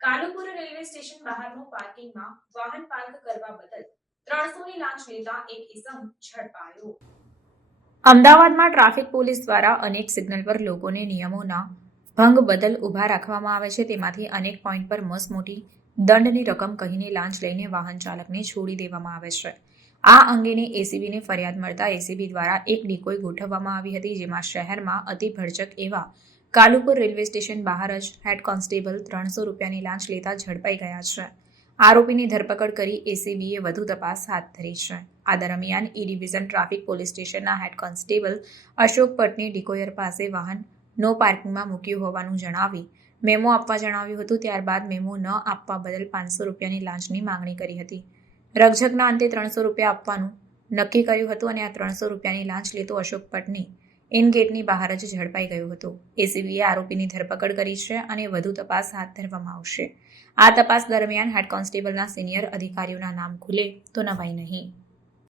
Kalupur railway station બહારનું પાર્કિંગમાં વાહન પાર્ક કરવા બદલ ત્રણસોની લાંચ લેતા એક ઇસમ ઝડપાયો. અમદાવાદમાં ટ્રાફિક પોલીસ દ્વારા અનેક સિગ્નલ પર લોકોને નિયમોના ભંગ બદલ ઊભા રાખવામાં આવે છે. તેમાંથી અનેક પોઈન્ટ પર મસમોટી દંડની રકમ કહીને લાંચ લઈને વાહન ચાલકને છોડી દેવામાં આવે છે. આ અંગેની એસીબીને ફરિયાદ મળતા એસીબી દ્વારા એક ડિકોય ગોઠવવામાં આવી હતી, જેમાં શહેરમાં અતિ ભરચક એવા કાલુપુર રેલવે સ્ટેશન બહાર જ હેડ કોન્સ્ટેબલ ત્રણસો રૂપિયાની લાંચ લેતા ઝડપાઈ ગયા છે. આરોપીની ધરપકડ કરી એસીબીએ વધુ તપાસ હાથ ધરી છે. આ દરમિયાન ઈ ડિવિઝન ટ્રાફિક પોલીસ સ્ટેશનના હેડ કોન્સ્ટેબલ અશોક પટની ડિકોયર પાસે વાહન નો પાર્કિંગમાં મૂક્યું હોવાનું જણાવી મેમો આપવા જણાવ્યું હતું. ત્યારબાદ મેમો ન આપવા બદલ પાંચસો રૂપિયાની લાંચની માંગણી કરી હતી. રકઝકના અંતે ત્રણસો રૂપિયા આપવાનું નક્કી કર્યું હતું અને આ ત્રણસો રૂપિયાની લાંચ લેતો અશોક પટની ઇન ગેટની બહાર જ ઝડપાઈ ગયો હતો. એસીબીએ આરોપીની ધરપકડ કરી છે અને વધુ તપાસ હાથ ધરવામાં આવશે. આ તપાસ દરમિયાન હેડ કોન્સ્ટેબલના સિનિયર અધિકારીઓના નામ ખુલે તો નવાઈ નહીં.